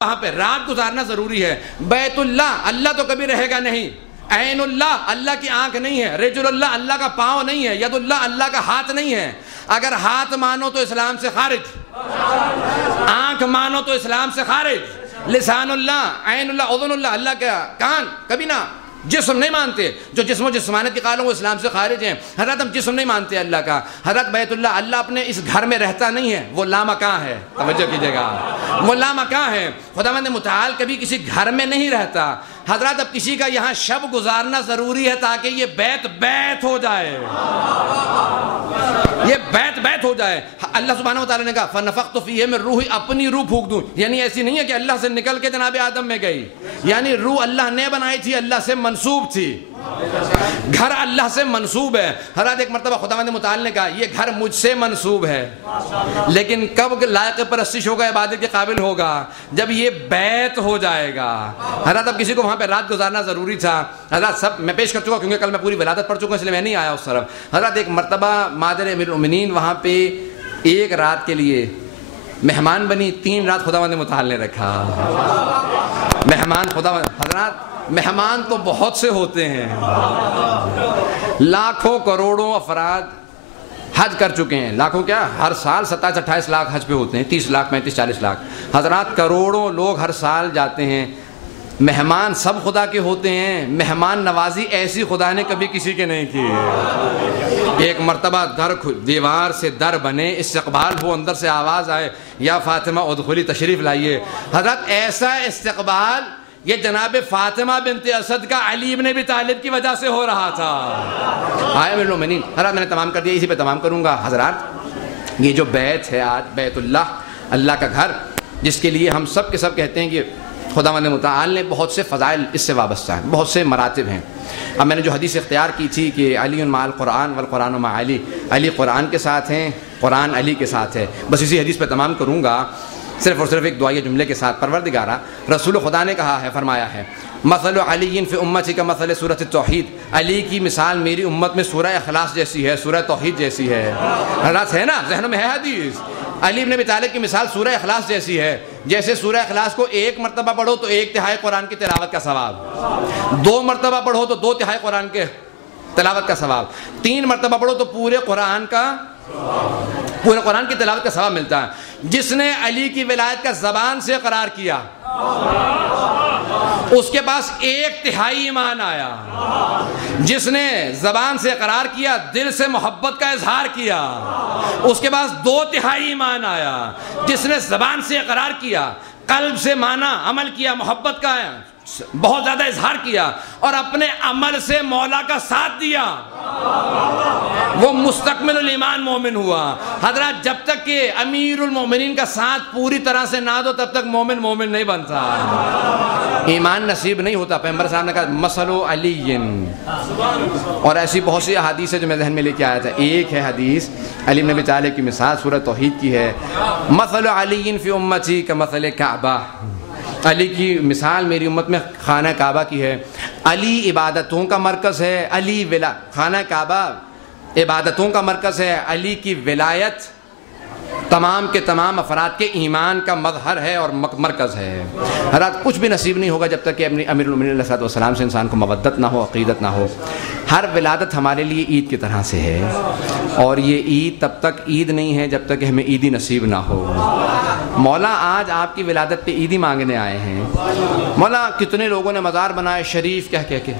وہاں پہ رات گزارنا ضروری ہے. بیت اللہ، اللہ تو کبھی رہے گا نہیں. عین اللہ، اللہ کی آنکھ نہیں ہے. رجل اللہ، اللہ کا پاؤں نہیں ہے. ید اللہ، اللہ کا ہاتھ نہیں ہے. اگر ہاتھ مانو تو اسلام سے خارج، آنکھ مانو تو اسلام سے خارج. لسان اللہ، عین اللہ، اذن اللہ، اللہ کا کان کبھی نہ. جسم نہیں مانتے، جو جسم و جسمانیت کے قائل ہیں وہ اسلام سے خارج ہیں. حضرت ہم جسم نہیں مانتے اللہ کا. حضرت بیت اللہ، اللہ اپنے اس گھر میں رہتا نہیں ہے، وہ لامکاں ہے. توجہ کیجیے گا، وہ لامکاں ہے. خداوند متعال کبھی کسی گھر میں نہیں رہتا. حضرات اب کسی کا یہاں شب گزارنا ضروری ہے تاکہ یہ بیت ہو جائے، یہ بیت ہو جائے. اللہ سبحانہ وتعالی نے کہا فَنَفَخْتُ فِيهِ مِن روحی، اپنی روح پھونک دوں. یعنی ایسی نہیں ہے کہ اللہ سے نکل کے جناب آدم میں گئی، یعنی روح اللہ نے بنائی تھی، اللہ سے منسوب تھی. گھر اللہ سے منسوب ہے. حضرات ایک مرتبہ خداوند متعال نے کہا یہ گھر مجھ سے منسوب ہے، لیکن کب لائق پرستش ہوگا، عبادت کے قابل ہوگا؟ جب یہ بیت ہو جائے گا. حضرات اب کسی کو وہاں پہ رات گزارنا ضروری تھا. حضرات سب میں پیش کر چکا کیونکہ کل میں پوری ولادت پڑھ چکا ہوں، اس لیے میں نہیں آیا اس طرف. حضرات ایک مرتبہ مادر امیر المؤمنین وہاں پہ ایک رات کے لیے مہمان بنی، 3 رات خداوند متعال نے رکھا. مہمان حضرات مہمان تو بہت سے ہوتے ہیں، لاکھوں کروڑوں افراد حج کر چکے ہیں. لاکھوں کیا، ہر سال 27-28 لاکھ حج پہ ہوتے ہیں، 30 لاکھ 35-40 لاکھ. حضرات کروڑوں لوگ ہر سال جاتے ہیں. مہمان سب خدا کے ہوتے ہیں، مہمان نوازی ایسی خدا نے کبھی کسی کے نہیں کی. ایک مرتبہ دیوار سے در بنے، استقبال ہو، اندر سے آواز آئے یا فاطمہ ادخلی، تشریف لائیے. حضرت ایسا استقبال یہ جناب فاطمہ بنت اسد کا علی ابن ابی طالب کی وجہ سے ہو رہا تھا. آئے امیر المؤمنین، حضرات میں نے تمام کر دیا، اسی پہ تمام کروں گا. حضرات یہ جو بیت ہے آج، بیت اللہ، اللہ کا گھر، جس کے لیے ہم سب کے سب کہتے ہیں کہ خداوند متعال نے بہت سے فضائل اس سے وابستہ ہیں، بہت سے مراتب ہیں. اب میں نے جو حدیث اختیار کی تھی کہ علی مع القرآن والقرآن مع علی، علی قرآن کے ساتھ ہیں، قرآن علی کے ساتھ ہے، بس اسی حدیث پہ تمام کروں گا صرف اور صرف ایک دعائیہ جملے کے ساتھ. پروردگارہ، رسول خدا نے کہا ہے، فرمایا ہے مثل علی فی امتی کا مثل سورۃ التوحید، علی کی مثال میری امت میں سورہ اخلاص جیسی ہے، سورہ توحید جیسی ہے. حضرات ہے نا، ذہن میں ہے حدیث. علی ابن ابی طالب کی مثال سورہ اخلاص جیسی ہے. جیسے سورہ اخلاص کو 1 مرتبہ پڑھو تو 1/3 قرآن کی تلاوت کا ثواب، 2 مرتبہ پڑھو تو 2/3 قرآن کے تلاوت کا ثواب، 3 مرتبہ پڑھو تو پورے قرآن کی تلاوت کا ثواب ملتا ہے. جس نے علی کی ولایت کا زبان سے اقرار کیا اس کے پاس 1/3 ایمان آیا. جس نے زبان سے اقرار کیا، دل سے محبت کا اظہار کیا، اس کے پاس 2/3 ایمان آیا. جس نے زبان سے اقرار کیا، قلب سے مانا، عمل کیا، محبت کا بہت زیادہ اظہار کیا اور اپنے عمل سے مولا کا ساتھ دیا، وہ مستکمل الایمان مومن ہوا. حضرات جب تک کہ امیر المومنین کا ساتھ پوری طرح سے نہ دو تب تک مومن نہیں بنتا، ایمان نصیب نہیں ہوتا. پیغمبر صاحب نے کہا مثل علی، اور ایسی بہت سی احادیث ہے جو میں ذہن میں لے کے آیا تھا. ایک ہے حدیث علی بن ابی طالب کی مثال سورہ توحید کی ہے، مثل علی فی امتی کمثل کعبہ، علی کی مثال میری امت میں خانہ کعبہ کی ہے. علی عبادتوں کا مرکز ہے، خانہ کعبہ عبادتوں کا مرکز ہے. علی کی ولایت تمام کے تمام افراد کے ایمان کا مظہر ہے اور مرکز ہے. حضرات کچھ بھی نصیب نہیں ہوگا جب تک کہ امیر المؤمنین علیہ الصلوۃ والسلام سے انسان کو مودت نہ ہو، عقیدت نہ ہو. ہر ولادت ہمارے لیے عید کی طرح سے ہے، اور یہ عید تب تک عید نہیں ہے جب تک کہ ہمیں عیدی نصیب نہ ہو. مولا آج آپ کی ولادت پہ عیدی مانگنے آئے ہیں. مولا کتنے لوگوں نے مزار بنائے شریف کہہ کے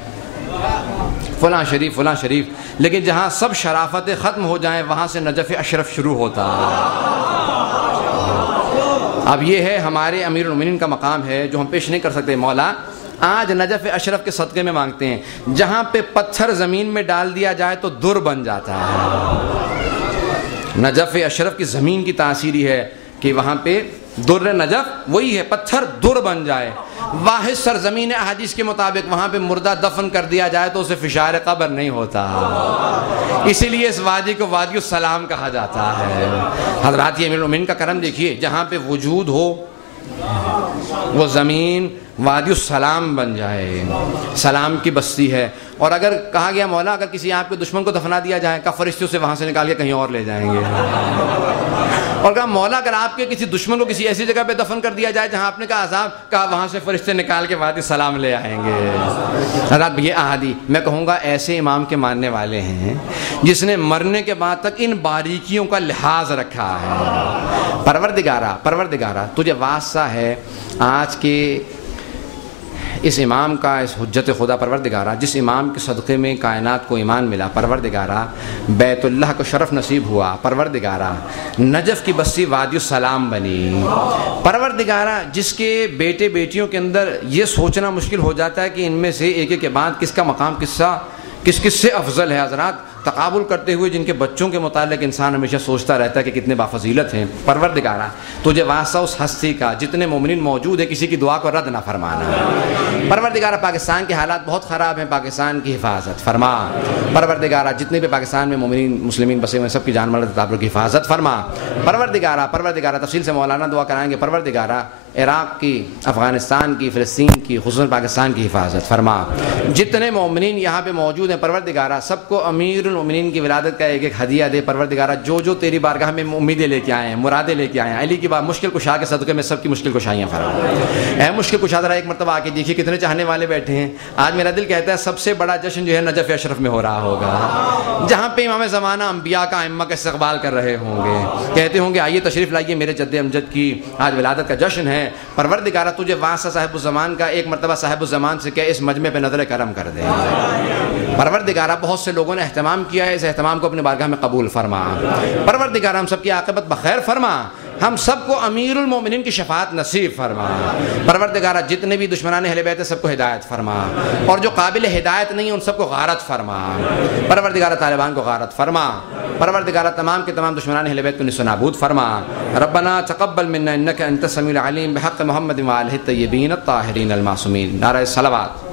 فلاں شریف فلاں شریف، لیکن جہاں سب شرافتیں ختم ہو جائیں وہاں سے نجف اشرف شروع ہوتا. اب یہ ہے ہمارے امیر المؤمنین کا مقام ہے جو ہم پیش نہیں کر سکتے. مولا آج نجف اشرف کے صدقے میں مانگتے ہیں. جہاں پہ پتھر زمین میں ڈال دیا جائے تو در بن جاتا ہے. نجف اشرف کی زمین کی تاثیری ہے کہ وہاں پہ در نجف وہی ہے، پتھر در بن جائے. واحد سرزمین احادیث کے مطابق وہاں پہ مردہ دفن کر دیا جائے تو اسے فشار قبر نہیں ہوتا. اسی لیے اس وادی کو وادی السلام کہا جاتا ہے. حضرات یہ امیر المؤمنین کا کرم دیکھیے، جہاں پہ وجود ہو وہ زمین وادی السلام بن جائے، سلام کی بستی ہے. اور اگر کہا گیا مولا اگر کسی آپ کے دشمن کو دفنا دیا جائے کا فرشتے اسے وہاں سے نکال کے کہیں اور لے جائیں گے. اور کہا مولا اگر آپ کے کسی دشمن کو کسی ایسی جگہ پہ دفن کر دیا جائے جہاں آپ نے کہا عذاب، کہا وہاں سے فرشتے نکال کے وادی سلام لے آئیں گے۔ حضرات یہ احادیث میں کہوں گا ایسے امام کے ماننے والے ہیں جس نے مرنے کے بعد تک ان باریکیوں کا لحاظ رکھا ہے۔ پروردگارہ تجھے واسطہ ہے آج کے اس امام کا، اس حجت خدا، پروردگارہ جس امام کے صدقے میں کائنات کو ایمان ملا، پروردگارہ بیت اللہ کو شرف نصیب ہوا، پروردگارہ نجف کی بستی وادی السلام بنی، پروردگارہ جس کے بیٹے بیٹیوں کے اندر یہ سوچنا مشکل ہو جاتا ہے کہ ان میں سے ایک ایک کے بعد کس کا مقام کس سے افضل ہے، حضرات تقابل کرتے ہوئے جن کے بچوں کے متعلق انسان ہمیشہ سوچتا رہتا ہے کہ کتنے بافضیلت ہیں۔ پروردگارہ تجھے واسطہ اس ہستی کا جتنے مومنین موجود ہیں کسی کی دعا کو رد نہ فرمانا۔ پروردگارہ پاکستان کے حالات بہت خراب ہیں، پاکستان کی حفاظت فرما۔ پروردگارہ جتنے بھی پاکستان میں مومنین مسلمین بسے ہوئے سب کی جان مال تعلق کی حفاظت فرما۔ پروردگارہ تفصیل سے مولانا دعا کرائیں گے، پروردگارہ عراق کی، افغانستان کی، فلسطین کی، خصوصاً پاکستان کی حفاظت فرما۔ جتنے مومنین یہاں پہ موجود ہیں پروردگارہ سب کو امیر المومنین کی ولادت کا ایک ایک ہدیہ دے۔ پروردگارہ جو تیری بارگاہ میں امیدیں لے کے آئے ہیں، مرادیں لے کے آئے ہیں، علی کی بات مشکل کشا کے صدقے میں سب کی مشکل کشائیاں فرما۔ اے مشکل کشا ذرا ایک مرتبہ آ کے دیکھیے کتنے چاہنے والے بیٹھے ہیں۔ آج میرا دل کہتا ہے سب سے بڑا جشن جو ہے نجف اشرف میں ہو رہا ہوگا، جہاں پہ امام زمانہ انبیاء کا ائمہ کا استقبال کر رہے ہوں گے، کہتے ہوں گے آئیے تشریف لائیے، میرے جد امجد کی آج ولادت کا جشن ہے۔ پروردگارہ تجھے واسطہ صاحب الزمان کا ایک مرتبہ صاحب الزمان سے کہ اس مجمع پہ نظر کرم کر دے۔ پروردگارہ بہت سے لوگوں نے اہتمام کیا ہے، اس اہتمام کو اپنے بارگاہ میں قبول فرما۔ پروردگارہ ہم سب کی عاقبت بخیر فرما، ہم سب کو امیر المومنین کی شفاعت نصیب فرما۔ پروردگارہ جتنے بھی دشمنان اہل بیت سب کو ہدایت فرما، اور جو قابل ہدایت نہیں ان سب کو غارت فرما۔ پروردگارہ طالبان کو غارت فرما۔ پروردگارہ تمام کے تمام دشمنان اہل بیت کو نصف نابود فرما۔ ربنا تقبل منا انک انت السمیع العلیم بحق محمد وآلہ الطیبین الطاہرین المعصومین۔ نعرہ صلوات۔